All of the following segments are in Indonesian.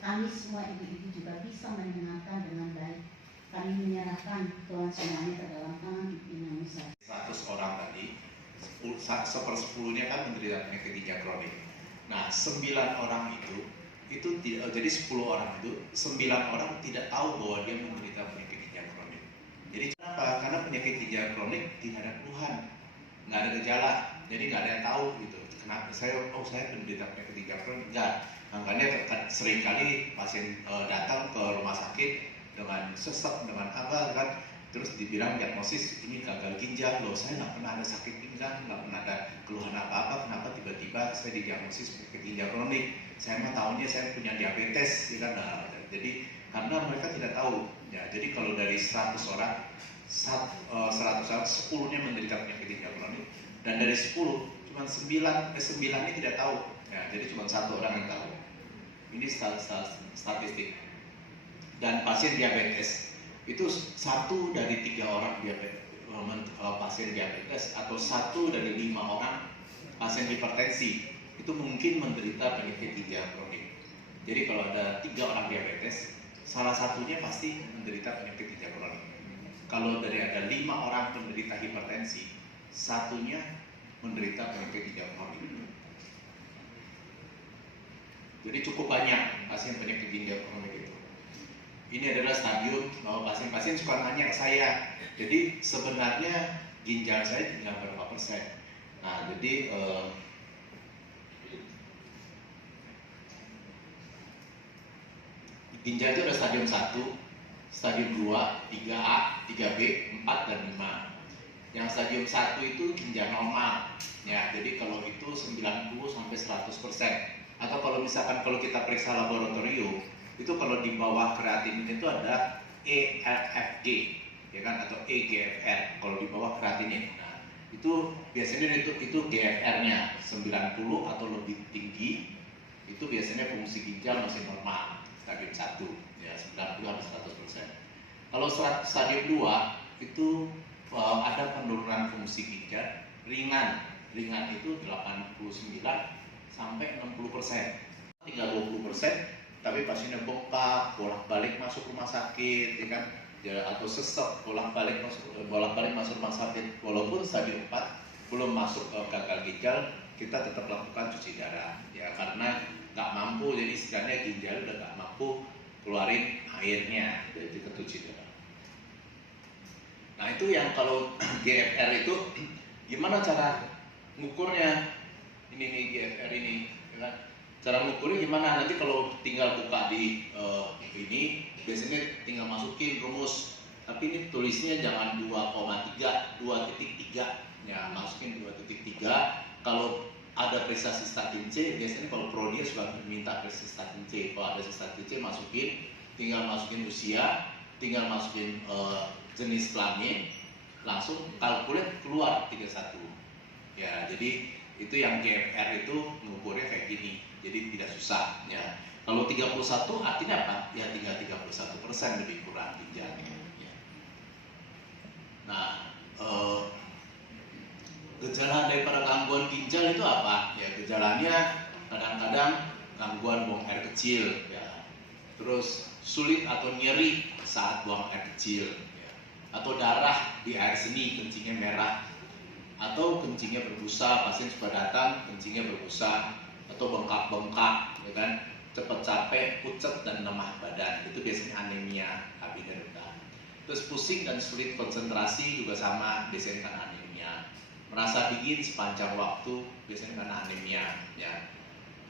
kami semua ibu-ibu juga bisa mendengarkan dengan baik. Kami menyerahkan Tuhan semuanya ke dalam tangan pimpinan Musa. 100 orang tadi, 1/10-nya kan menderita penyakit ginjal kronik. Nah, 9 orang itu tidak, jadi 10 orang itu 9 orang tidak tahu bahwa dia menderita penyakit ginjal kronik. Jadi kenapa? Karena penyakit ginjal kronik tidak ada keluhan, nggak ada gejala, jadi nggak ada yang tahu gitu. Kenapa saya menderita penyakit ginjal kronik? Enggak. Makanya seringkali pasien datang ke rumah sakit dengan sesek, dengan apa kan, terus dibilang diagnosis ini gagal ginjal. Loh, saya nggak pernah ada sakit pinggang, nggak pernah ada keluhan apa-apa, kenapa tiba-tiba saya didiagnosis penyakit ginjal kronik? Saya mah tahunya saya punya diabetes, ya kan? Nah, jadi karena mereka tidak tahu, ya. Jadi kalau dari 100 orang, 100 orang 10-nya menderita penyakit ginjal kronik, dan dari 10 cuma 9-nya tidak tahu, ya. Jadi cuma 1 orang yang tahu. Ini statistik. Dan pasien diabetes itu 1 dari 3 orang pasien diabetes atau 1 dari 5 orang pasien hipertensi itu mungkin menderita penyakit ginjal kronik. Jadi kalau ada 3 orang diabetes, salah satunya pasti menderita penyakit ginjal kronik. Kalau dari ada 5 orang penderita hipertensi, 1-nya menderita penyakit ginjal kronik. Jadi cukup banyak pasien penyakit ginjal kronik itu. Ini adalah stadium bahwa pasien-pasien suka nanya ke saya, jadi sebenarnya ginjal saya tinggal berapa persen. Nah, jadi ginjal itu ada stadium 1, stadium 2, 3A, 3B, 4, dan 5. Yang stadium 1 itu ginjal normal, ya. Jadi kalau itu 90-100%. Atau kalau misalkan kalau kita periksa laboratorium, itu kalau di bawah kreatin itu ada ERFG, ya kan, atau EGFR kalau di bawah kreatinin. Nah, itu biasanya itu GFR-nya 90 atau lebih tinggi, itu biasanya fungsi ginjal masih normal, stadium 1, ya 90-100%. Kalau stadium 2 itu ada penurunan fungsi ginjal ringan itu 89-60%. Tinggal 20%, tapi pasiennya bengkak, bolak-balik masuk rumah sakit, ya kan, ya, atau sesek, bolak-balik masuk rumah sakit. Walaupun stadium 4 belum masuk gagal ginjal, kita tetap lakukan cuci darah, ya, karena nggak mampu, jadi istilahnya ginjal udah nggak mampu keluarin airnya, jadi kita cuci darah. Nah, itu yang kalau GFR itu gimana cara ngukurnya? Ini nih GFR ini, ya kan? Cara ngukurnya gimana? Nanti kalau tinggal buka di ini, biasanya tinggal masukin rumus. Tapi ini tulisnya jangan 2,3, 2,3. Ya, masukin 2,3. Kalau ada prestasi statin C, biasanya kalau prodi suka minta prestasi statin C. Kalau ada statin C, tinggal masukin usia, tinggal masukin jenis kelamin, langsung kalkulat keluar 31. Ya, jadi itu yang GFR itu mengukurnya kayak gini, jadi tidak susah, ya. Kalau 31 artinya apa? Ya tinggal 31% lebih kurang ginjalnya, ya. Nah, gejala daripada gangguan ginjal itu apa? Ya, gejalanya kadang-kadang gangguan buang air kecil, ya. Terus sulit atau nyeri saat buang air kecil, ya. Atau darah di air seni, kencingnya merah, atau kencingnya berbusa, pasien suka datang kencingnya berbusa, atau bengkak-bengkak, ya kan, cepat capek, pucat, dan lemah badan. Itu biasanya anemia, HbA rendah. Terus pusing dan sulit konsentrasi juga sama, biasanya karena anemia. Merasa dingin sepanjang waktu, biasanya karena anemia, ya.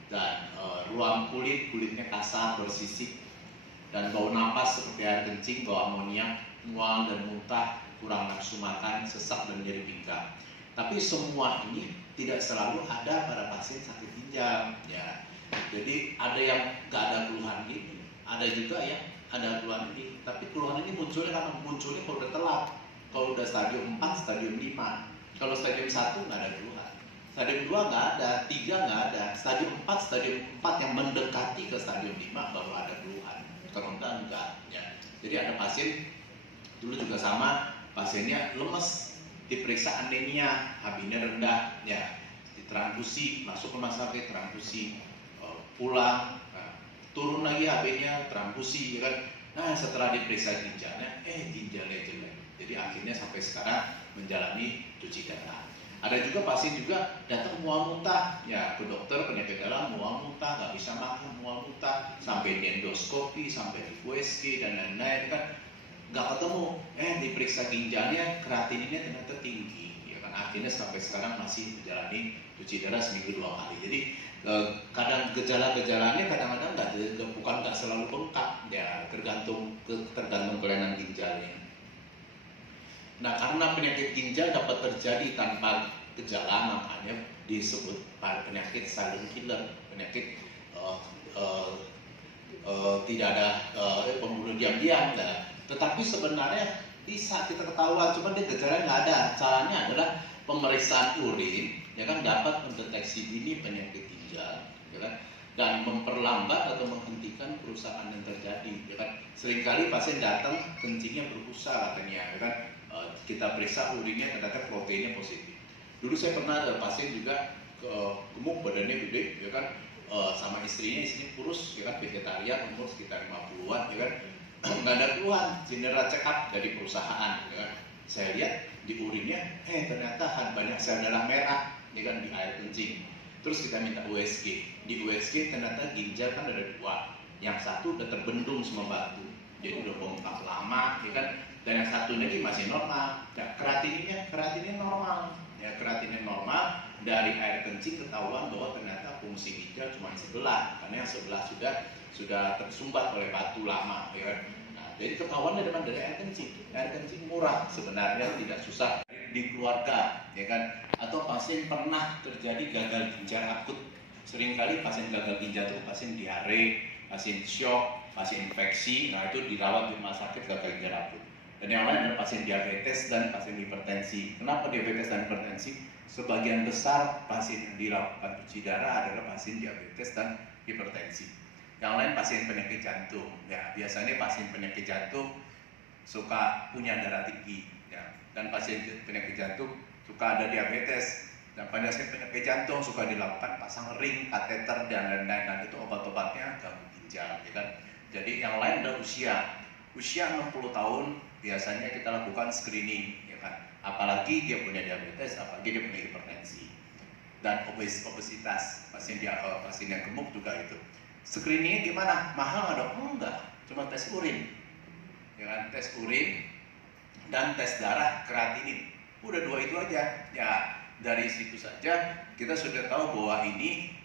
Dan ruam kulitnya kasar, bersisik, dan bau napas seperti air kencing, bau amoniak, mual dan muntah, kurang nafsu makan, sesak, dan nyeri pinggang. Tapi semua ini tidak selalu ada pada pasien sakit ginjal, ya. Jadi ada yang nggak ada keluhan ini, ada juga yang ada keluhan ini. Tapi keluhan ini munculnya kalau udah telat, kalau udah stadium 4, stadium 5. Kalau stadium 1 nggak ada keluhan, stadium 2 nggak ada, 3 nggak ada, stadium 4 yang mendekati ke stadium 5 baru ada keluhan, terendah enggak, ya. Jadi ada pasien dulu juga sama, pasiennya lemes, diperiksa anemia, HbA rendah, ya, ditransfusi, masuk rumah sakit, transfusi, pulang, nah, turun lagi transfusi, ya kan. Nah, setelah diperiksa ginjalnya, ginjalnya jelek. Jadi akhirnya sampai sekarang menjalani cuci darah. Ada juga pasien juga datang mual muntah, ya ke dokter penyakit dalam mual muntah, nggak bisa makan, mual muntah, sampai di endoskopi, sampai di USG dan lain-lain, kan nggak ketemu. Diperiksa ginjalnya, kreatininnya ternyata tinggi, ya kan. Akhirnya sampai sekarang masih menjalani cuci darah seminggu 2 kali. Jadi kadang gejala-gejalanya kadang-kadang nggak selalu bengkak, ya tergantung kelainan ginjalnya. Nah, karena penyakit ginjal dapat terjadi tanpa gejala, makanya disebut penyakit silent killer, penyakit tidak ada pembunuh diam-diam. Tetapi sebenarnya bisa kita ketahuan, cuma dia gejalanya nggak ada. Caranya adalah pemeriksaan urin, ya kan, dapat mendeteksi dini penyakit ginjal, ya kan, dan memperlambat atau menghentikan kerusakan yang terjadi, ya kan. Seringkali pasien datang kencingnya berbusa katanya, ya kan. Kita periksa urinnya ternyata proteinnya positif. Dulu saya pernah ada pasien juga gemuk, badannya gede, ya kan, sama istrinya kurus, ya kan, vegetarian, umur sekitar 50-an, ya kan, nggak ada keluhan, general check up dari perusahaan, ya kan. Saya lihat di urinnya, ternyata banyak sel darah merah, ya kan, di air kencing. Terus kita minta USG. Di USG ternyata ginjal kan ada 2, yang satu udah terbendung sama batu, jadi udah bengkak lama, ya kan. Dan yang satu lagi masih normal. Nah, kreatinnya normal. Ya, kreatinnya normal, dari air kencing ketahuan bahwa ternyata fungsi ginjal cuma sebelah, karena yang sebelah sudah tersumbat oleh batu lama, ya kan. Nah, jadi ketahuan dari air kencing. Air kencing murah, sebenarnya tidak susah di keluarga, ya kan. Atau pasien pernah terjadi gagal ginjal akut. Seringkali pasien gagal ginjal itu pasien diare, pasien shock, pasien infeksi. Nah, itu dirawat di rumah sakit gagal ginjal akut. Dan yang lain adalah pasien diabetes dan pasien hipertensi. Kenapa diabetes dan hipertensi? Sebagian besar pasien yang dilakukan cuci darah adalah pasien diabetes dan hipertensi. Yang lain pasien penyakit jantung. Ya, biasanya pasien penyakit jantung suka punya darah tinggi, ya. Dan pasien penyakit jantung suka ada diabetes. Dan pasien penyakit jantung suka dilakukan pasang ring, kateter, dan lain-lain. Dan itu obat-obatnya ganggu ginjal, ya kan. Jadi yang lain adalah usia 60 tahun. Biasanya kita lakukan screening, ya kan. Apalagi dia punya diabetes, apalagi dia punya hipertensi dan obesitas. Pasien yang gemuk juga itu. Screeningnya gimana? Mahal nggak dok? Enggak, cuma tes urin, ya kan, tes urin dan tes darah kreatinin. Udah 2 itu aja. Ya, dari situ saja kita sudah tahu bahwa ini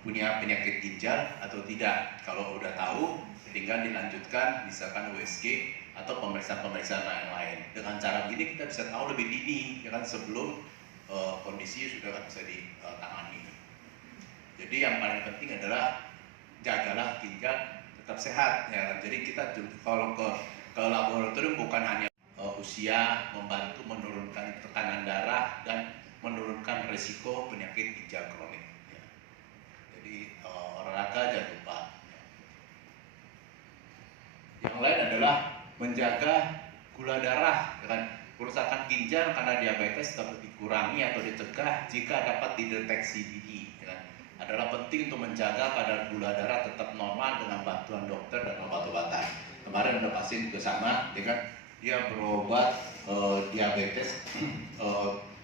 punya penyakit ginjal atau tidak. Kalau udah tahu, tinggal dilanjutkan misalkan USG atau pemeriksaan lain-lain. Dengan cara gini kita bisa tahu lebih dini, ya kan, sebelum kondisi sudah bisa ditangani. Jadi yang paling penting adalah jagalah ginjal tetap sehat, ya kan. Jadi kita kalau ke laboratorium bukan hanya usia, membantu menurunkan tekanan darah dan menurunkan risiko penyakit ginjal kronik, ya. Jadi olahraga jangan lupa. Yang lain adalah menjaga gula darah, ya kan. Kerusakan ginjal karena diabetes dapat dikurangi atau dicegah jika dapat dideteksi dini, ya kan. Adalah penting untuk menjaga kadar gula darah tetap normal dengan bantuan dokter dan obat-obatan. Kemarin ada pasien juga sama, ya kan, dia berobat diabetes,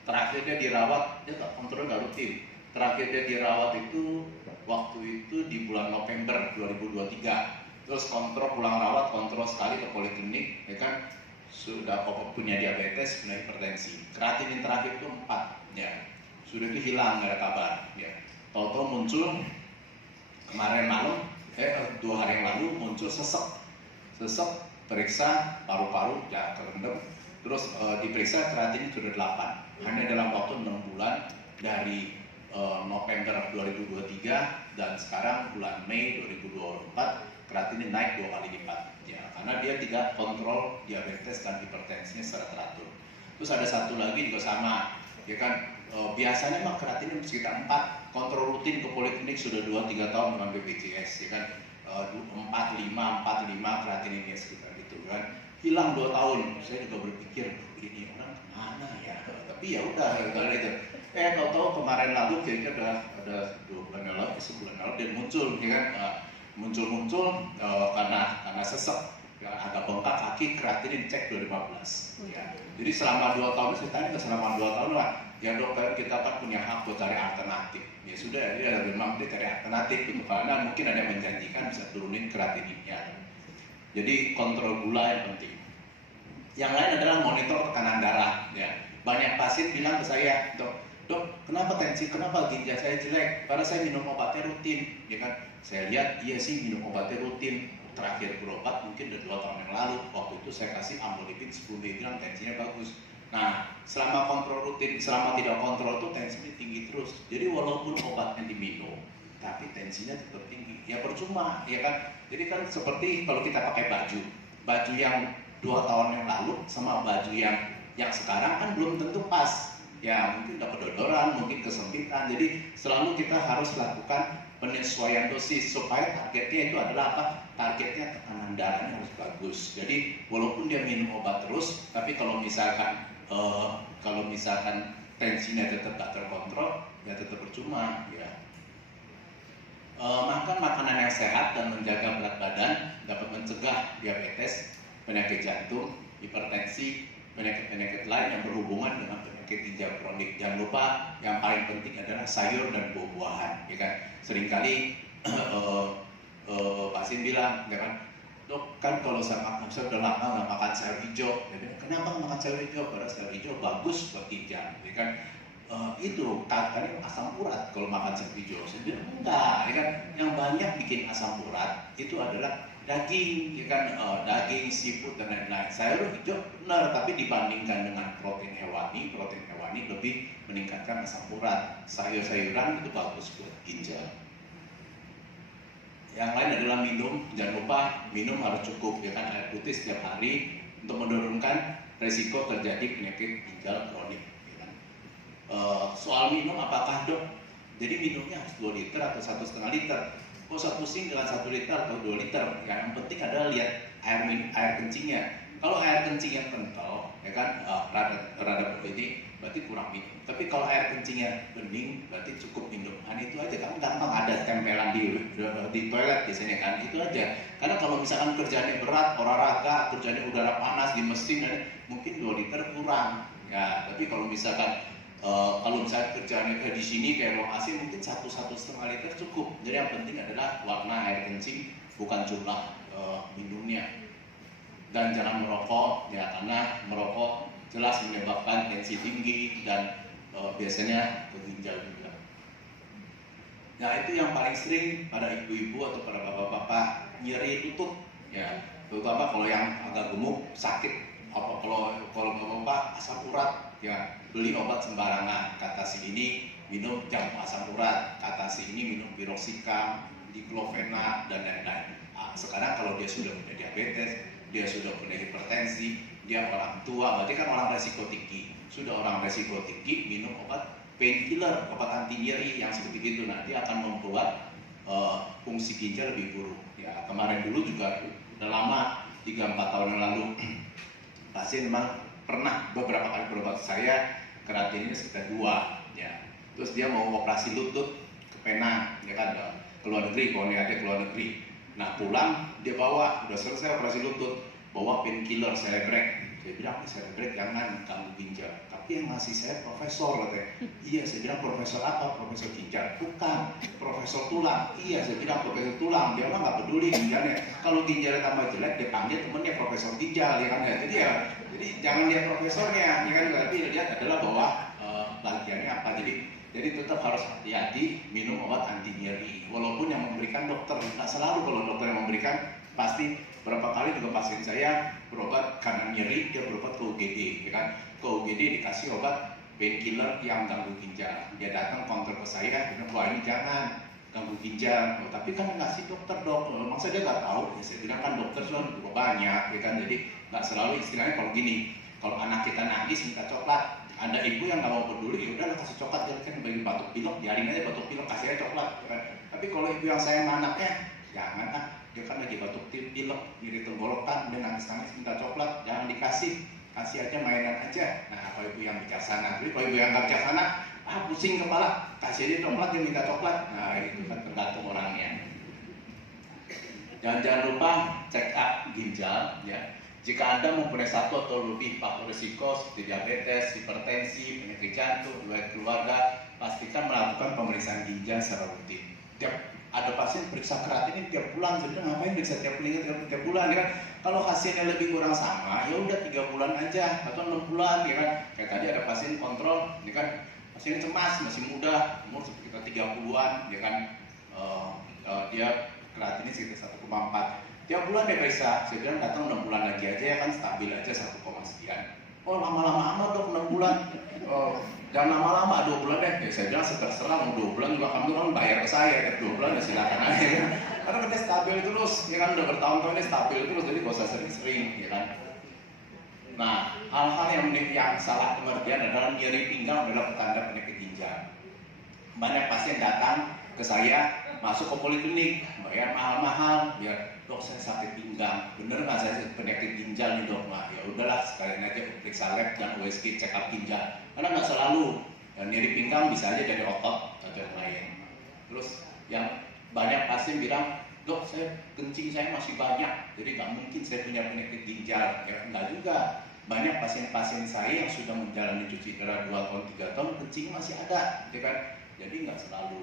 terakhir dia dirawat, dia kontrol nggak rutin. Terakhir dia dirawat itu waktu itu di bulan November 2023. Terus kontrol pulang rawat, kontrol sekali ke poliklinik, ya kan, sudah punya diabetes, punya hipertensi. Kreatinin terakhir itu 4, ya. Sudah itu hilang, nggak ada kabar, ya. Tahu-tahu muncul kemarin malam, 2 hari yang lalu muncul sesek, periksa paru-paru, ya, kerendam. Terus diperiksa kreatinin sudah 8. Hanya dalam waktu 6 bulan dari November 2023 dan sekarang bulan Mei 2024. Kreatinin naik 2 kali lipat, ya, karena dia tidak kontrol diabetes dan hipertensinya secara teratur. Terus ada satu lagi juga sama, ya kan, biasanya mah kreatinin sekitar 4, kontrol rutin ke poliklinik sudah 2-3 tahun dengan BPJS, ya kan, 4-5 kreatininnya sekitar itu, kan, hilang 2 tahun. Saya juga berpikir ini orang kemana ya, tapi ya udah kalau itu. Tahu-tahu kemarin lalu kayaknya ada 2 bulan lalu, sebulan lalu dia muncul, ya kan. muncul karena sesek, ya, agak bengkak kaki, kreatinin cek 215. Ya. Jadi selama 2 tahun, saya tanya selama 2 tahun lah, ya dokter kita kan punya hak buat cari alternatif. Ya sudah, dia memang dia cari alternatif gitu, karena mungkin ada yang menjanjikan bisa turunin kreatininnya. Jadi kontrol gula yang penting. Yang lain adalah monitor tekanan darah. Ya. Banyak pasien bilang ke saya, dok, kenapa tensi, kenapa ginjal saya jelek? Padahal saya minum obatnya rutin, ya kan? Saya lihat, iya sih minum obatnya rutin. Terakhir berobat mungkin udah 2 tahun yang lalu. Waktu itu saya kasih amlodipin 10 mg, tensinya bagus. Nah, selama kontrol rutin, selama tidak kontrol tuh tensinya tinggi terus. Jadi walaupun obatnya diminum, tapi tensinya tetap tinggi. Ya percuma, ya kan? Jadi kan seperti kalau kita pakai baju yang 2 tahun yang lalu sama baju yang sekarang kan belum tentu pas. Ya mungkin udah kedodoran, mungkin kesempitan. Jadi selalu kita harus lakukan penyesuaian dosis supaya targetnya itu adalah apa? Targetnya tekanan darahnya harus bagus. Jadi walaupun dia minum obat terus, tapi kalau misalkan tensinya tetap tak terkontrol, ya tetap percuma. Ya. Makan makanan yang sehat dan menjaga berat badan dapat mencegah diabetes, penyakit jantung, hipertensi, penyakit-penyakit lain yang berhubungan dengan penyakit ginjal kronik. Jangan lupa yang paling penting adalah sayur dan buah-buahan, ya kan? Seringkali pasien bilang, ya kan, dok, kan kalau saya udah lama nggak makan sayur hijau, jadi kenapa nggak makan sayur hijau? Padahal sayur hijau bagus buat ginjal, ya kan? Itu katanya asam urat kalau makan sayur hijau. Saya bilang enggak, ya kan? Yang banyak bikin asam urat itu adalah daging, ya kan, daging, seafood dan lain-lain. Sayur hijau benar, tapi dibandingkan dengan protein hewani lebih meningkatkan asam urat. Sayur-sayuran itu bagus buat ginjal. Yang lain adalah minum, jangan lupa minum harus cukup, ya kan, air putih setiap hari untuk menurunkan resiko terjadi penyakit ginjal kronik. Ya kan. Soal minum, apakah dok? Jadi minumnya harus 2 liter atau 1,5 liter? Kok usah pusing dengan 1 liter atau 2 liter. Yang penting adalah lihat air kencingnya. Kalau air kencingnya kental, ya kan, rada ini, berarti kurang minum. Tapi kalau air kencingnya bening, berarti cukup minum. Itu aja, kan gampang ada tempelan di toilet di sini kan, itu aja. Karena kalau misalkan kerjanya berat, olahraga, kerjanya udara panas di mesin, mungkin 2 liter kurang. Ya, tapi kalau misalkan kerjaannya kayak di sini kayak ruang AC, mungkin 1,5 liter cukup. Jadi yang penting adalah warna air kencing, bukan jumlah minumnya. Dan jangan merokok, ya, karena merokok jelas menyebabkan tensi tinggi dan biasanya ke ginjal juga. Nah, itu yang paling sering pada ibu-ibu atau pada bapak-bapak, nyeri lutut, ya, terutama kalau yang agak gemuk, sakit. Kalau bapak asam urat, ya, beli obat sembarangan. Kata si ini minum jamu asam urat, kata si ini minum piroxicam, diclofenac dan lain-lain. Sekarang kalau dia sudah punya diabetes, dia sudah punya hipertensi, dia orang tua, berarti kan orang resiko tinggi. Sudah orang resiko tinggi, minum obat painkiller, obat anti nyeri yang seperti itu, nanti akan membuat fungsi ginjal lebih buruk. Ya, kemarin dulu juga udah lama, 3-4 tahun yang lalu, pasien memang pernah beberapa kali berobat saya, kreatininnya sekitar 2, ya. Terus dia mau operasi lutut ke Penang, ya kan, ke luar negeri, kalau dia ke luar negeri. Nah, pulang dia bawa, udah selesai operasi lutut, bawa painkiller Celebrex. Saya bilang, Celebrex jangan ganggu ginjal. Tapi yang ngasih saya profesor, katanya. Iya, saya bilang profesor apa? Profesor ginjal? Bukan, profesor tulang. Iya, saya bilang profesor tulang. Dia mah nggak peduli ginjalnya. Kalau ginjalnya tambah jelek, dia panggil temennya profesor ginjal, ya kan? Jadi jangan lihat profesornya, ya kan? Tapi lihat adalah bahwa bagiannya apa. Jadi tetap harus hati-hati minum obat anti nyeri. Walaupun yang memberikan dokter, nggak selalu kalau dokter yang memberikan, pasti berapa kali juga pasien saya berobat karena nyeri, dia berobat ke UGD, ya kan? Ke UGD dikasih obat painkiller yang ganggu ginjal. Dia datang konter ke saya, dia bilang, wah ini jangan ganggu ginjal. Tapi kan ngasih dokter dok, masa dia nggak tahu? Ya, saya bilang kan dokter sudah juga banyak, ya kan? Jadi nggak selalu istilahnya kalau gini, kalau anak kita nangis minta coklat, ada ibu yang nggak mau peduli, ya udah kasih coklat, dia kan bagi batuk pilek, biarin aja batuk pilek, kasih aja coklat. Ya. Tapi kalau ibu yang sayang anaknya, jangan ah, dia kan lagi batuk pilek, nyeri tenggorokan, dia nangis-nangis minta coklat, jangan dikasih, kasih aja mainan aja. Nah, kalau ibu yang bijaksana, tapi kalau ibu yang nggak bijaksana, pusing kepala, kasih aja coklat, dia minta coklat. Nah, itu kan tergantung orangnya. Jangan lupa check up ginjal ya. Jika Anda mempunyai satu atau lebih faktor risiko seperti diabetes, hipertensi, penyakit jantung, riwayat keluarga, pastikan melakukan pemeriksaan ginjal secara rutin. Ada pasien periksa kreatinin tiap bulan, jadi ngapain periksa tiap bulan ya kan? Kalau hasilnya lebih kurang sama, ya udah 3 bulan aja atau 6 bulan ya kan? Kayak tadi ada pasien kontrol, ya kan? Pasien cemas, masih muda, umur sekitar 30-an, ya kan? Dia kreatinin sekitar 1,4. Tiap bulan dia periksa, saya bilang datang 6 bulan lagi aja ya kan, stabil aja 1, sekian. Oh lama-lama amat dok 6 bulan. Jangan lama-lama 2 bulan deh. Ya, saya bilang terserah mau 2 bulan juga kamu orang bayar ke saya. 2 bulan ya silakan aja ya. Karena dia stabil terus, ya kan udah bertahun-tahun dia stabil terus, jadi gak usah sering-sering, ya kan. Nah, hal-hal yang salah pengertian adalah nyeri pinggang adalah petanda penyakit ginjal. Banyak pasien datang ke saya masuk ke poliklinik, bayar mahal-mahal, biar dok saya sakit pinggang, bener nggak saya penyakit ginjal nih dok? Nah ya udahlah sekalian aja periksa lab dan USG check up ginjal, karena nggak selalu. Dan nyeri pinggang bisa aja dari otot atau yang lain. Terus yang banyak pasien bilang, dok saya kencing saya masih banyak, jadi nggak mungkin saya punya penyakit ginjal. Ya nggak juga. Banyak pasien-pasien saya yang sudah menjalani cuci darah 2 tahun 3 tahun kencing masih ada, ya kan? Jadi nggak selalu.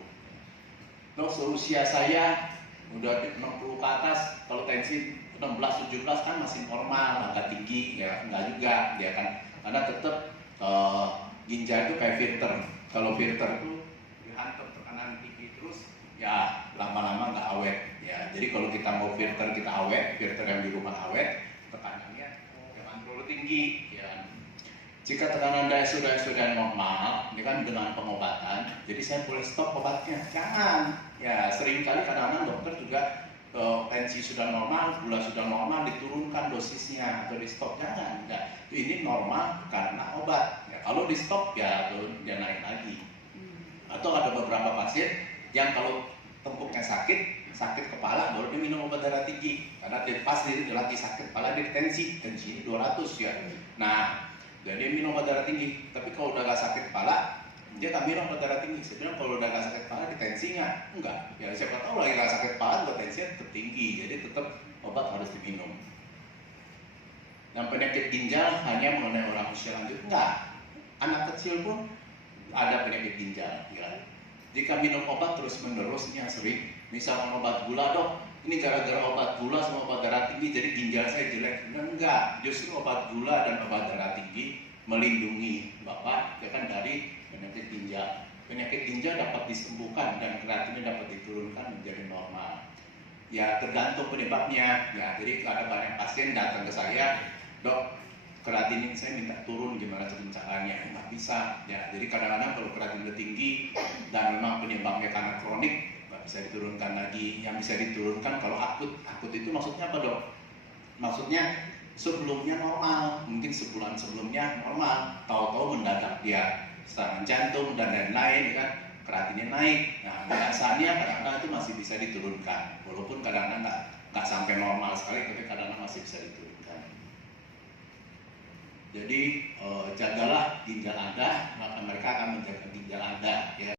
Dok seusia saya udah 60 ke atas, kalau tensi 16-17 kan masih normal, angka tinggi, ya enggak juga, ya kan? Karena tetap ginjal itu kayak filter. Kalau filter itu dihantam tekanan tinggi terus, ya lama-lama nggak awet. Ya, jadi kalau kita mau filter kita awet, filter yang di rumah awet, tekanannya jangan terlalu tinggi. Ya. Jika tekanan darah sudah normal, ini kan dengan pengobatan, jadi saya boleh stop obatnya. Jangan. Ya seringkali kadang-kadang dokter juga tensi sudah normal, gula sudah normal, diturunkan dosisnya atau di stop. Jangan. Ya, ini normal karena obat. Ya, kalau di stop ya dia naik lagi. Atau ada beberapa pasien yang kalau tempuknya sakit kepala baru dia minum obat darah tinggi, karena dia pas dia lagi sakit kepala dia tensi ini 200 ya. Nah jadi dia minum obat darah tinggi, tapi kalau udah gak sakit kepala dia tak minum obat darah tinggi. Saya bilang kalau udah gak sakit kepala di tensinya enggak, ya siapa tahu lagi gak sakit kepala juga tensinya tetap tinggi, jadi tetap obat harus diminum. Dan penyakit ginjal hanya mengenai orang usia lanjut, enggak, anak kecil pun ada penyakit ginjal ya. Jika minum obat terus menerusnya sering, misalnya obat gula, dok ini gara-gara obat gula sama obat darah tinggi jadi ginjal saya jelek. Enggak, justru obat gula dan obat darah tinggi melindungi Bapak ya kan dari penyakit ginjal. Penyakit ginjal dapat disembuhkan dan kreatinin dapat diturunkan menjadi normal. Ya tergantung penyebabnya. Ya, jadi ada banyak pasien datang ke saya, dok kreatinin saya minta turun, gimana caranya? Nggak bisa. Ya, jadi kadang-kadang kalau kreatinin tinggi dan memang penyebabnya karena kronik, nggak bisa diturunkan lagi. Yang bisa diturunkan kalau akut itu maksudnya apa dok? Maksudnya sebelumnya normal, mungkin sebulan sebelumnya normal, tahu-tahu mendadak dia serangan jantung dan lain-lain, kan kreatinnya naik. Nah biasanya kadang-kadang itu masih bisa diturunkan, walaupun kadang-kadang nggak sampai normal sekali, tapi kadang-kadang masih bisa diturunkan. Jadi jagalah ginjal Anda, maka mereka akan menjaga ginjal Anda. Ya.